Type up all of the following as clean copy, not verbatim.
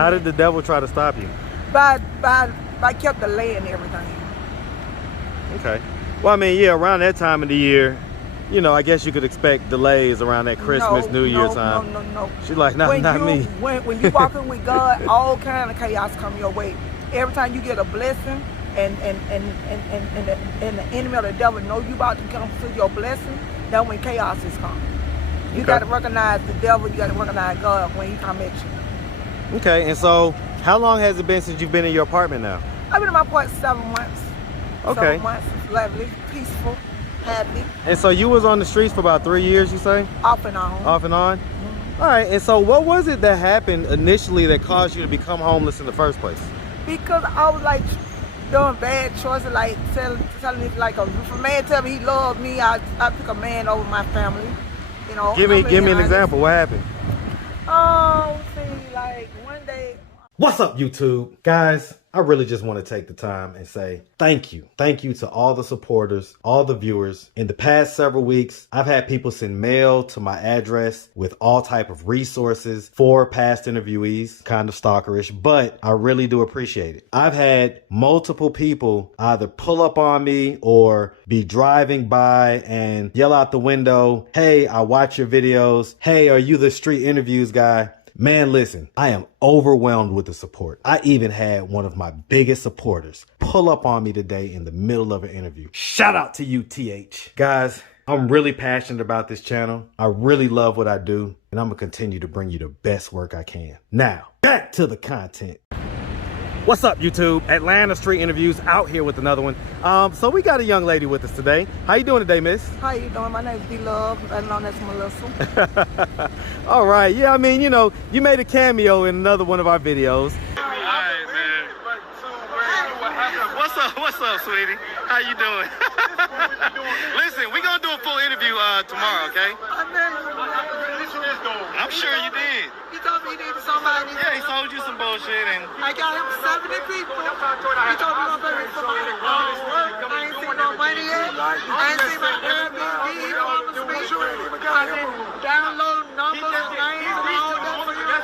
How did the devil try to stop you? By kept delaying everything. Okay. Well, I mean, yeah, around that time of the year, you know, I guess you could expect delays around that Christmas, New Year time. No. She's like, not me. When you walking with God, all kind of chaos come your way. Every time you get a blessing, and the enemy or the devil know you about to come to your blessing, that's when chaos is coming. You got to recognize the devil. You got to recognize God when he come at you. Okay, and so how long has it been since you've been in your apartment now? I've been in my apartment 7 months. Okay. 7 months. It's lovely, peaceful, happy. And so you was on the streets for about 3 years, you say? Off and on. Off and on? All right, and so what was it that happened initially that caused you to become homeless in the first place? Because I was like doing bad choices, like telling me, like, if a man tell me he loved me, I pick a man over my family. You know. Give me an example. What happened? See, like one day. What's up, YouTube? Guys, I really just want to take the time and say thank you. Thank you to all the supporters, all the viewers. In the past several weeks, I've had people send mail to my address with all type of resources for past interviewees, kind of stalkerish, but I really do appreciate it. I've had multiple people either pull up on me or be driving by and yell out the window, "Hey, I watch your videos. Hey, are you the street interviews guy?" Man, listen, I am overwhelmed with the support. I even had one of my biggest supporters pull up on me today in the middle of an interview. Shout out to you, TH. Guys, I'm really passionate about this channel. I really love what I do, and I'm gonna continue to bring you the best work I can. Now, back to the content. What's up, YouTube? Atlanta Street Interviews out here with another one. So we got a young lady with us today. How you doing today, miss? How you doing? My name is B-Love. I know that's Melissa. All right. Yeah, I mean, you know, you made a cameo in another one of our videos. All right, man. What's up, sweetie? How you doing? Listen, we're going to do a full interview tomorrow, okay? I'm sure you did. He told me he needed somebody. Yeah, he told you some bullshit and... I got him 70 people. He told me I'm very somebody work. I ain't seen no money yet. I ain't seen my Airbnb. He promised me. I didn't download numbers, names, and all that for you. I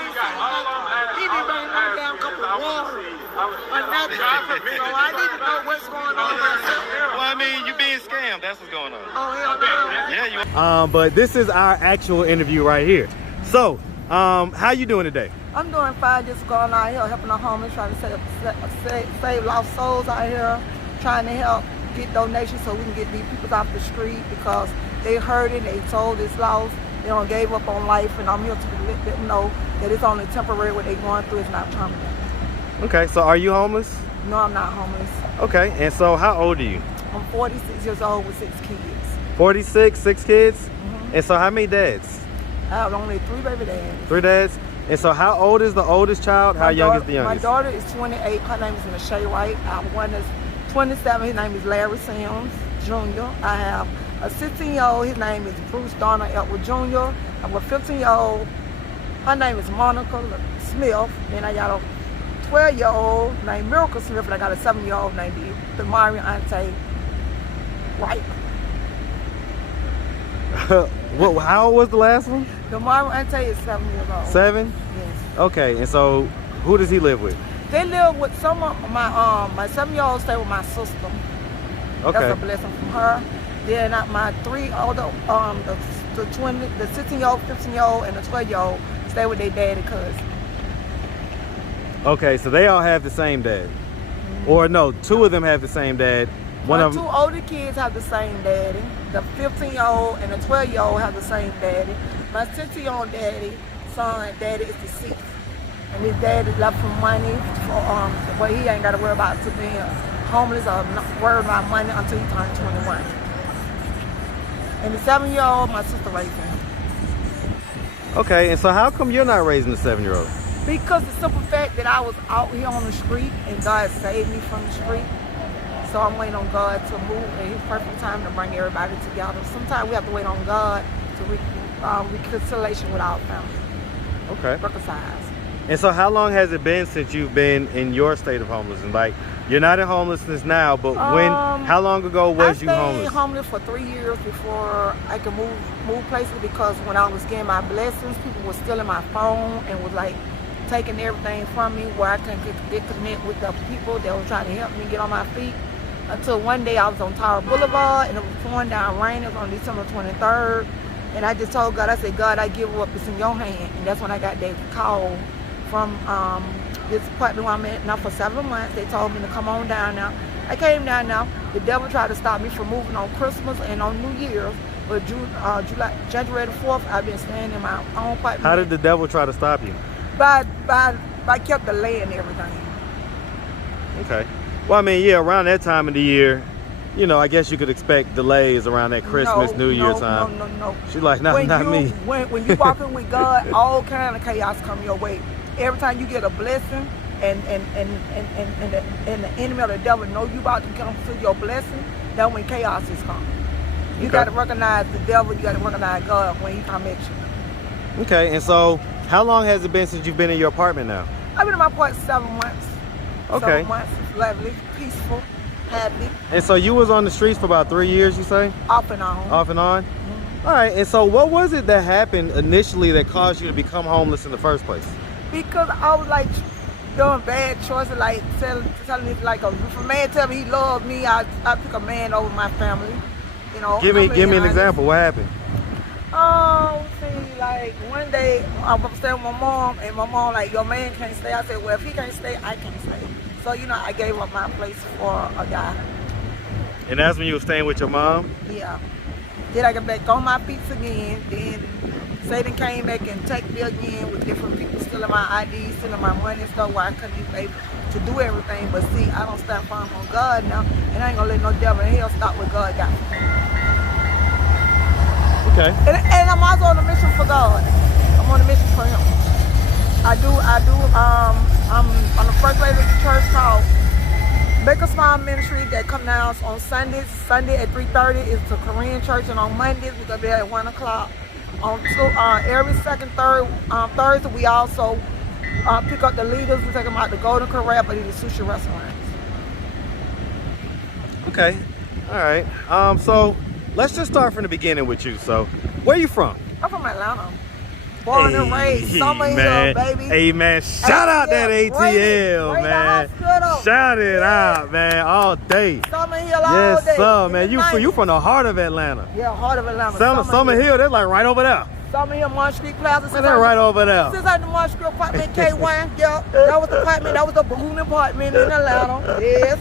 ain't seen nothing. He didn't bring no damn cup of water or nothing. So I need to know what's going on myself. Well, I mean, you being scammed. That's what's going on. Oh, hell no. Yeah, you... But this is our actual interview right here. So, how you doing today? I'm doing fine, just going out here helping the homeless, trying to save lost souls out here, trying to help get donations so we can get these people off the street because they hurting, they told it's lost, they don't gave up on life, and I'm here to let them know that it's only temporary. What they're going through is not permanent. Okay, so are you homeless? No, I'm not homeless. Okay, and so how old are you? I'm 46 years old with 6 kids. 46, 6 kids? And so how many dads? I have only 3 baby dads. 3 dads? And so how old is the oldest child? How young is the youngest? My daughter is 28. Her name is Michelle White. I have one that's 27. His name is Larry Sims Jr. I have a 16-year-old. His name is Bruce Donald Edward Jr. I have a 15-year-old. Her name is Monica Smith. Then I got a 12-year-old named Miracle Smith. And I got a 7-year-old named Demarion Ante White. How old was the last one? Demarion Ante is 7 years old. 7? Yes. Okay, and so who does he live with? They live with some of my 7-year-old stay with my sister. Okay. That's a blessing from her. Then my 3 older, the 16-year-old, 15-year-old, and the 12-year-old stay with their daddy cousin. Okay, so they all have the same dad. Or no, 2 of them have the same dad. One of them... 2 older kids have the same daddy. The 15-year-old and the 12-year-old have the same daddy. My 16-year-old daddy is deceased. And his daddy left him money for, but he ain't got to worry about being homeless or not worried about money until he turns 21. And the 7-year-old, my sister raised him. Okay, and so how come you're not raising the 7-year-old? Because the simple fact that I was out here on the street and God saved me from the street. So I'm waiting on God to move at his perfect time to bring everybody together. Sometimes we have to wait on God to reconciliation with our family. Okay. Reconcile. And so how long has it been since you've been in your state of homelessness? Like, you're not in homelessness now, but how long ago was you homeless? I stayed homeless for 3 years before I could move places, because when I was getting my blessings, people were stealing my phone and was like taking everything from me where I couldn't get connect with the people that were trying to help me get on my feet. Until one day I was on Tower Boulevard and it was pouring down rain. It was on December 23rd. And I just told God, I said, God, I give up. It's in your hand. And that's when I got that call from this apartment where I'm at now for 7 months. They told me to come on down now. I came down now. The devil tried to stop me from moving on Christmas and on New Year's. But January the 4th, I've been staying in my own apartment. How did the devil try to stop you? By kept delaying everything. Okay. Well, I mean, yeah, around that time of the year, you know, I guess you could expect delays around that Christmas, New Year time. No. She's like, not me. When you walking with God, all kind of chaos come your way. Every time you get a blessing, and the enemy or the devil know you about to come to your blessing, that's when chaos is coming. You got to recognize the devil. You got to recognize God when he come at you. Okay, and so how long has it been since you've been in your apartment now? I've been in my apartment 7 months. Okay. 7 months. It's lovely, peaceful, happy. And so you was on the streets for about 3 years, you say? Off and on. Off and on? Mm-hmm. All right, and so what was it that happened initially that caused you to become homeless in the first place? Because I was like doing bad choices, like telling me, like, if a man tell me he loved me, I pick a man over my family. You know, give me an example. What happened? See, like one day I was staying with my mom, and my mom like, your man can't stay. I said, well, if he can't stay, I can't stay. So you know, I gave up my place for a guy. And that's when you were staying with your mom? Yeah. Then I got back on my feet again. Then Satan came back and take me again with different people stealing my ID, stealing my money and stuff, where I couldn't even be able to do everything. But see, I don't stand firm on God now, and I ain't gonna let no devil in hell stop what God got for me. Okay. And I'm also on a mission for God. I'm on a mission for Him. I'm on the first lady of the church called Make a Smile Ministry that comes out on Sundays. Sunday at 3:30 is the Korean church, and on Mondays we're gonna be at 1 o'clock. Every second, third Thursday we also pick up the leaders. We take them out to Golden Corral, but it's sushi restaurants. Okay. All right. So let's just start from the beginning with you. So, where you from? I'm from Atlanta. Born and raised, Summer Hill, baby. Hey, man, shout out that ATL, man. Shout it out, man, all day. Summer Hill all day. Yes, sir, man. You from the heart of Atlanta. Yeah, heart of Atlanta. Summer Hill, they're like right over there. Summer Hill, Marsh Street Plaza. They're right over there. Since I the Marsh Street apartment, K1, yeah, that was the apartment. That was the booming apartment in Atlanta. Yes.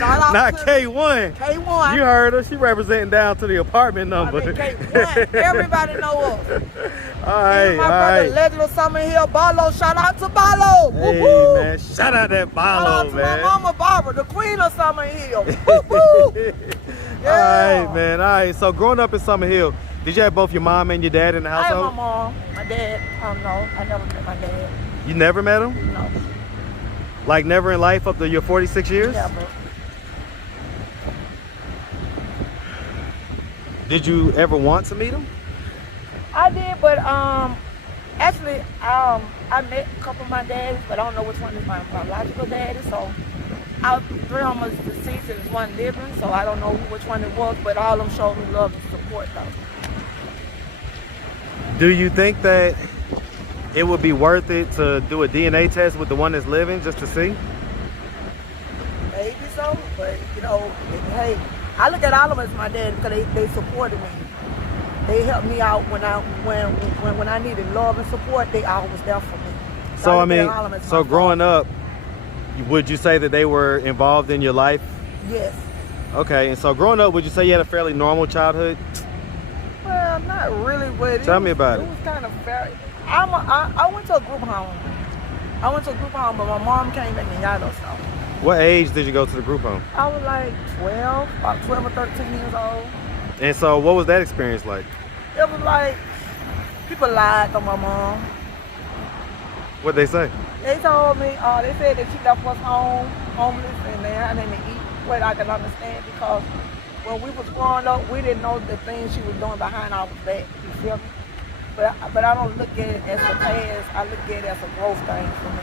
Not K1. K1. You heard her. She representing down to the apartment number. K1. Everybody know us. All right, my brother, Legend of Summer Hill, Barlow. Shout out to Barlow. Hey, woo-hoo. man. Shout out that Barlow, man. Shout out to my mama Barbara, the queen of Summer Hill. Woo-hoo. Yeah. All right, man. All right. So growing up in Summer Hill, did you have both your mom and your dad in the household? I had my mom. My dad, no. I never met my dad. You never met him? No. Like never in life up to your 46 years? Never. Did you ever want to meet him? I did, but actually, I met a couple of my daddies, but I don't know which one is my biological daddy. So, out 3 almost deceased, and there's one living, so I don't know which one it was. But all of them showed me love and support, though. Do you think that it would be worth it to do a DNA test with the one that's living just to see? Maybe so, but you know, hey, I look at all of them as my dad because they supported me. They helped me out when I needed love and support. They always there for me. So I mean, so growing up, would you say that they were involved in your life? Yes. Okay, and so growing up, would you say you had a fairly normal childhood? Well, not really, but tell me about it. It was kind of fair. I went to a group home. But my mom came back and got us out. What age did you go to the group home? I was like 12, about 12 or 13 years old. And so what was that experience like? It was like, people lied on my mom. What'd they say? They told me, they said that she left us home, homeless, and they had nothing to eat. What I can understand, because when we was growing up, we didn't know the things she was doing behind our back, you feel me? But I don't look at it as a past, I look at it as a growth thing for me.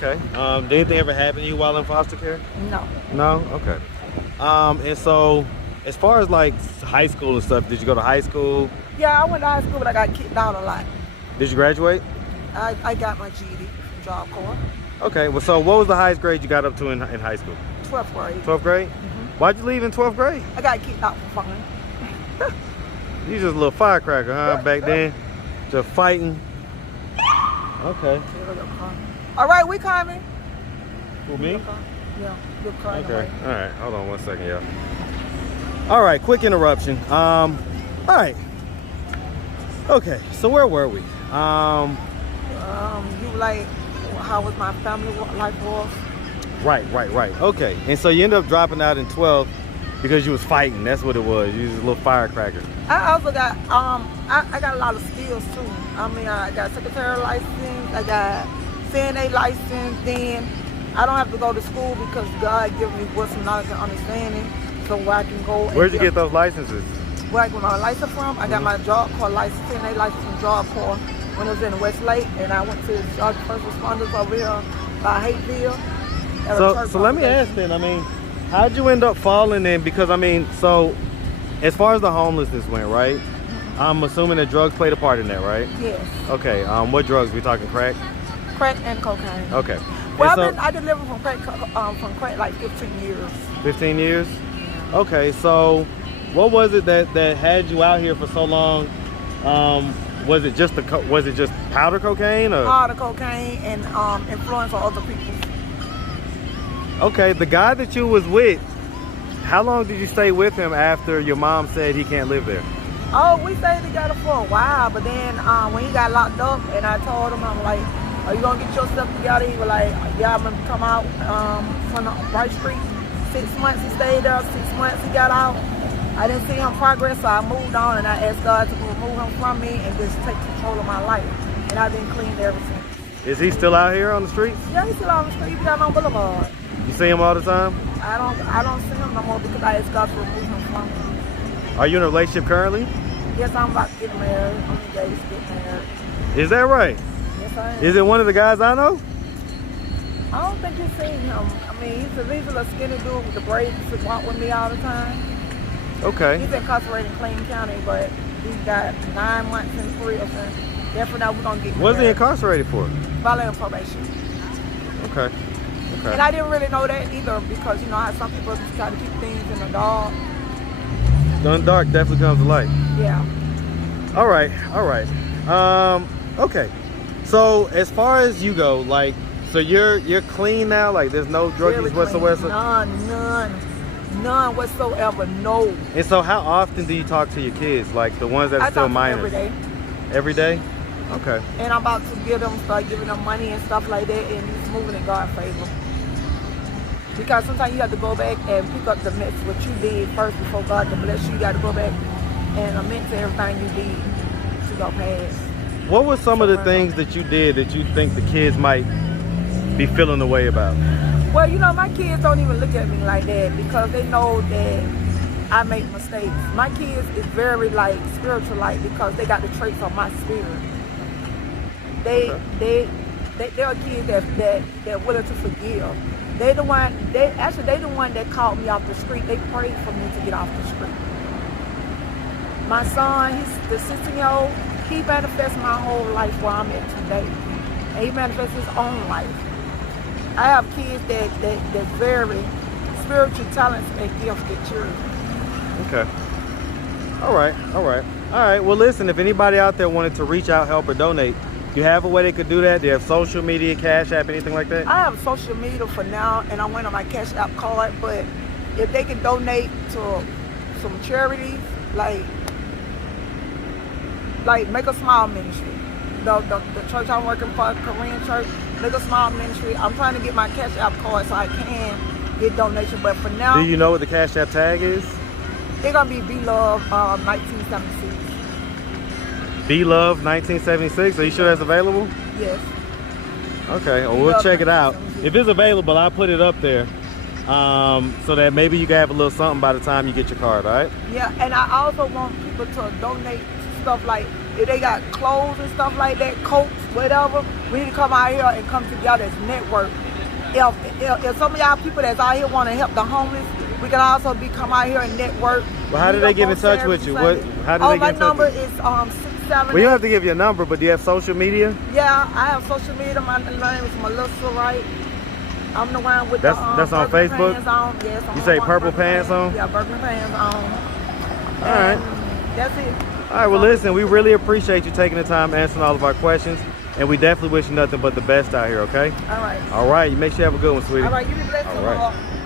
Okay. Did anything ever happen to you while in foster care? No. No? Okay. And so, as far as like high school and stuff, did you go to high school? Yeah, I went to high school, but I got kicked out a lot. Did you graduate? I got my GED from Job Corps. Okay, well, so what was the highest grade you got up to in high school? 12th grade. 12th grade? Why'd you leave in 12th grade? I got kicked out for fun. You just a little firecracker, huh, back then? Just fighting. Okay. All right, we coming. Who, me? Yeah, we're crying. Okay, all right, hold on 1 second, y'all. All right, quick interruption. All right. Okay, so where were we? You like, how was my family life was? Right. Okay, and so you end up dropping out in 12th because you was fighting. That's what it was. You was a little firecracker. I also got, I got a lot of skills too. I mean, I got secretary license, I got CNA license, then I don't have to go to school because God gave me wisdom, knowledge, and understanding so I can go. Where'd you get those licenses? Where I got my license from? I got my Job Corps license, CNA license from Job Corps when I was in Westlake, and I went to first responders over here by Hateville. So let me ask then, I mean, how'd you end up falling in? Because I mean, so as far as the homelessness went, right? I'm assuming that drugs played a part in that, right? Yes. Okay, what drugs? We talking crack? Crack and cocaine. Okay. Well, I delivered from crack like 15 years. 15 years? Okay, so what was it that had you out here for so long? Was it just powder cocaine or? Powder cocaine and influence on other people. Okay, the guy that you was with, how long did you stay with him after your mom said he can't live there? Oh, we stayed together for a while, but then when he got locked up, and I told him, I'm like, are you gonna get yourself together? He was like, yeah, I'm gonna come out from the Bright Street. 6 months he stayed there, 6 months he got out. I didn't see him progress, so I moved on and I asked God to remove him from me and just take control of my life. And I've been clean ever since. Is he still out here on the streets? Yeah, he's still on the street. He's down on Boulevard. You see him all the time? I don't see him no more because I asked God to remove him from me. Are you in a relationship currently? Yes, I'm about to get married. I'm engaged to get married. Is that right? Yes, I am. Is it one of the guys I know? I don't think you've seen him. I mean, he's a little skinny dude with the braids that walk with me all the time. Okay. He's incarcerated in Clayton County, but he's got 9 months in prison. Therefore, now we're going to get married. What's he incarcerated for? Violating probation. Okay. And I didn't really know that either because, you know, how some people just try to keep things in the dark. Done dark definitely comes to light. Yeah. All right. Okay. So as far as you go, like, so you're clean now? Like there's no druggies whatsoever? None whatsoever, no. And so how often do you talk to your kids? Like the ones that are still minors? Every day. Every day? Okay. And I'm about to start giving them money and stuff like that, and it's moving in God's favor. Because sometimes you have to go back and pick up the mess, what you did first before God can bless you. You got to go back and amend to everything you did to go past. What were some of the things that you did that you think the kids might be feeling the way about? Well, you know, my kids don't even look at me like that because they know that I make mistakes. My kids is very like spiritual like because they got the traits of my spirit. They're kids that willing to forgive. They the one that called me off the street. They prayed for me to get off the street. My son, he's the 16-year-old, he manifests my whole life where I'm at today. And he manifests his own life. I have kids that very spiritual talents and gifted children. Okay. All right. Well, listen, if anybody out there wanted to reach out, help, or donate, you have a way they could do that? Do you have social media, Cash App, anything like that? I have social media for now, and I went on my Cash App card, but if they can donate to some charities, like make a small ministry. The church I'm working for, Korean church, make a small ministry. I'm trying to get my Cash App card so I can get donation, but for now... Do you know what the Cash App tag is? It's going to be B-Love 1976. B-Love 1976. Are you sure that's available? Yes. Okay, well, we'll check it out. If it's available, I'll put it up there so that maybe you can have a little something by the time you get your card, all right? Yeah, and I also want people to donate stuff like, if they got clothes and stuff like that, coats, whatever, we need to come out here and come together as network. If some of y'all people that's out here want to help the homeless, we can also come out here and network. Well, how do they get in touch with you? How do they get in touch with you? My number is 7. Well, you don't have to give your number, but do you have social media? Yeah, I have social media. My name is Melissa Wright. I'm the one with That's the on burgundy Facebook? pants on. Yes, I'm You the say one purple with burgundy pants on? Yeah, burgundy pants on. All right. And that's it. All right, well, listen, we really appreciate you taking the time answering all of our questions, and we definitely wish you nothing but the best out here, okay? All right. All right, you make sure you have a good one, sweetie. All right, you be blessed All right. tomorrow.